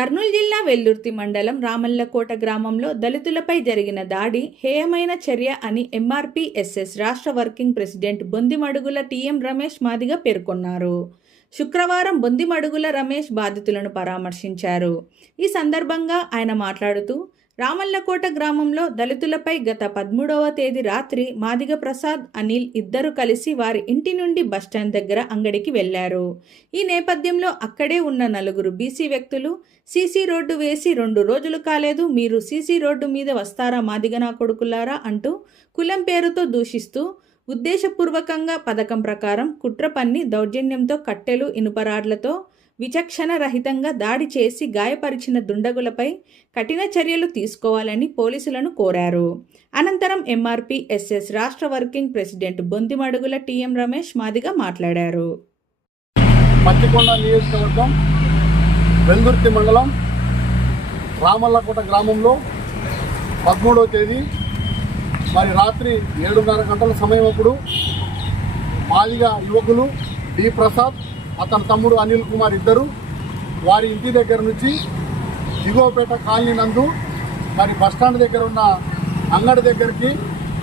కర్నూలు జిల్లా వెల్దుర్తి మండలం రామల్లకోట గ్రామంలో దళితులపై జరిగిన దాడి హేయమైన చర్య అని ఎంఆర్పీఎస్ఎస్ రాష్ట్ర working president Bondimadugula TM Ramesh Madiga పేర్కొన్నారు. శుక్రవారం బొందిమడుగుల రమేష్ బాధితులను పరామర్శించారు. ఈ సందర్భంగా ఆయన మాట్లాడుతూ, రామల్లకోట గ్రామంలో దళితులపై గత 13వ తేదీ రాత్రి మాదిగ ప్రసాద్, అనిల్ ఇద్దరు కలిసి వారి ఇంటి నుండి బస్టాండ్ దగ్గర అంగడికి వెళ్లారు. ఈ నేపథ్యంలో అక్కడే ఉన్న నలుగురు బీసీ వ్యక్తులు సీసీ రోడ్డు వేసి 2 రోజులు కాలేదు, మీరు సీసీ రోడ్డు మీద వస్తారా మాదిగ నా కొడుకులారా అంటూ కులం పేరుతో దూషిస్తూ ఉద్దేశపూర్వకంగా పథకం ప్రకారం కుట్ర పన్ని దౌర్జన్యంతో కట్టెలు, ఇనుపరాడ్లతో విచక్షణ రహితంగా దాడి చేసి గాయపరిచిన దుండగులపై కఠిన చర్యలు తీసుకోవాలని పోలీసులను కోరారు. అనంతరం ఎంఆర్పీఎస్ఎస్ రాష్ట్ర working president Bondimadugula TM Ramesh Madiga మాట్లాడారు. పత్తికొండ నియోజకవర్గం వెల్దుర్తి మండలం రామల్లకోట గ్రామంలో 13వ తేదీ మరి రాత్రి 7:30 గంటల సమయం అప్పుడు మాదిగ యువకులు డి ప్రసాద్, అతని తమ్ముడు అనిల్ కుమార్ ఇద్దరు వారి ఇంటి దగ్గర నుంచి దిగువపేట కాలనీ నందు మరి బస్టాండ్ దగ్గర ఉన్న అంగడి దగ్గరికి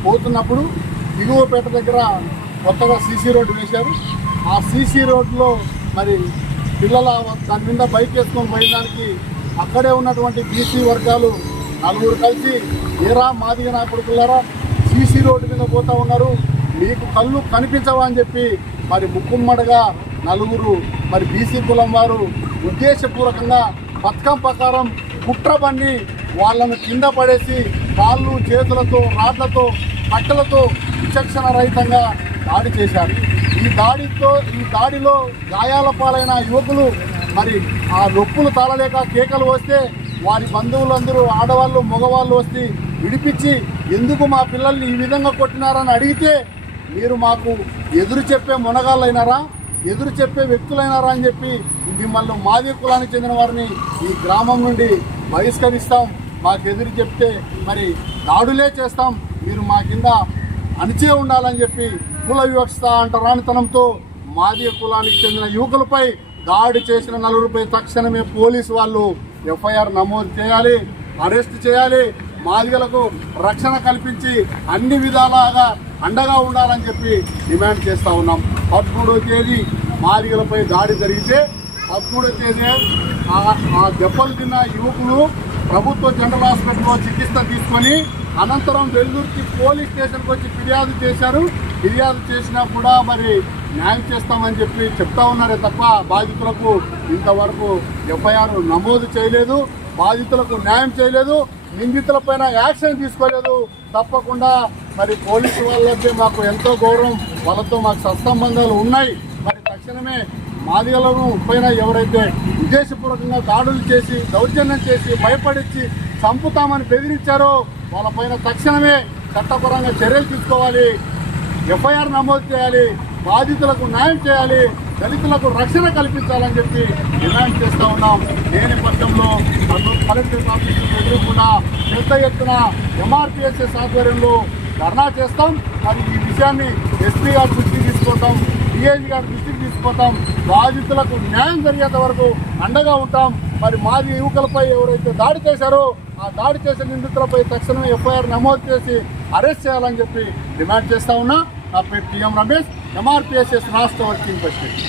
పోతున్నప్పుడు దిగువపేట దగ్గర కొత్తగా సీసీ రోడ్డు వేశారు. ఆ సీసీ రోడ్లో మరి పిల్లల దాని మీద బైక్ వేసుకొని పోయడానికి అక్కడే ఉన్నటువంటి బీసీ వర్గాలు నలుగురు కలిసి, ఏరా మాదిగ నా కొడుకులారా సీసీ రోడ్డు మీద పోతూ ఉన్నారు, మీకు కళ్ళు కనిపించవా అని చెప్పి మరి ముక్కుమ్మడిగా నలుగురు మరి బీసీ కులం వారు ఉద్దేశపూర్వకంగా పథకం ప్రకారం కుట్ర పన్ని వాళ్ళను కింద పడేసి కాళ్ళు చేతులతో రాడ్లతో కట్టెలతో విచక్షణ రహితంగా దాడి చేశారు. ఈ దాడిలో గాయాల పాలైన యువకులు మరి ఆ నొప్పులు తాళలేక కేకలు వస్తే వారి బంధువులందరూ ఆడవాళ్ళు మగవాళ్ళు వస్తే విడిపించి ఎందుకు మా పిల్లల్ని ఈ విధంగా కొట్టినారని అడిగితే, మీరు మాకు ఎదురు చెప్పే మునగాళ్ళైనారా, ఎదురు చెప్పే వ్యక్తులైనారా అని చెప్పి మిమ్మల్ని మాదిగ కులానికి చెందిన వారిని ఈ గ్రామం నుండి బహిష్కరిస్తాం, మాకు ఎదురు చెప్తే మరి దాడులే చేస్తాం, మీరు మా కింద అణిచే ఉండాలని చెప్పి కుల వివక్ష అంటరానితనంతో మాదిగ కులానికి చెందిన యువకులపై దాడి చేసిన నలుగురిపై తక్షణమే పోలీసు వాళ్ళు ఎఫ్ఐఆర్ నమోదు చేయాలి, అరెస్ట్ చేయాలి, మాదిగలకు రక్షణ కల్పించి అన్ని విధాలుగా అండగా ఉండాలని చెప్పి డిమాండ్ చేస్తూ ఉన్నాం. 13వ తేదీ మాదిగలపై దాడి జరిగితే 13వ తేదీ ఆ దెబ్బలు తిన్న యువకులు ప్రభుత్వ జనరల్ హాస్పిటల్లో చికిత్స తీసుకొని అనంతరం వెల్దుర్తి పోలీస్ స్టేషన్కి వచ్చి ఫిర్యాదు చేశారు. ఫిర్యాదు చేసినా కూడా మరి న్యాయం చేస్తామని చెప్పి చెప్తా ఉన్నారే తప్ప బాధితులకు ఇంతవరకు ఎఫ్ఐఆర్ నమోదు చేయలేదు, బాధితులకు న్యాయం చేయలేదు, నిందితులపైన యాక్షన్ తీసుకోలేదు. తప్పకుండా మరి పోలీసు వాళ్ళంటే మాకు ఎంతో గౌరవం, వాళ్ళతో మాకు సత్సంబంధాలు ఉన్నాయి. మరి తక్షణమే మాదిగలను పైన ఎవరైతే ఉద్దేశపూర్వకంగా దాడులు చేసి దౌర్జన్యం చేసి భయపడించి చంపుతామని బెదిరించారో వాళ్ళపైన తక్షణమే చట్టపరంగా చర్యలు తీసుకోవాలి, ఎఫ్ఐఆర్ నమోదు చేయాలి, బాధితులకు న్యాయం చేయాలి, దళితులకు రక్షణ కల్పించాలని చెప్పి డిమాండ్ చేస్తూ ఉన్నాం. లేని పక్షంలో కలెక్టర్ ఆఫీసులు ఎదుర్కొన్నా పెద్ద ఎత్తున ఎంఆర్పీఎస్ఎస్ ఆధ్వర్యంలో ధర్నా చేస్తాం. మరి ఈ విషయాన్ని ఎస్పీ గారి దృష్టికి తీసుకుంటాం, డిఐజీ గారి దృష్టికి తీసుకుంటాం, బాధితులకు న్యాయం జరిగేంత వరకు అండగా ఉంటాం. మరి మాది యువకులపై ఎవరైతే దాడి చేశారో ఆ దాడి చేసిన నిందితులపై తక్షణమే ఎఫ్ఐఆర్ నమోదు చేసి అరెస్ట్ చేయాలని చెప్పి డిమాండ్ చేస్తా ఉన్నా. నా పేరు టీఎం రమేష్, ఎంఆర్పీఎస్ఎస్ రాష్ట్ర వర్కింగ్ ప్రెసిడెంట్.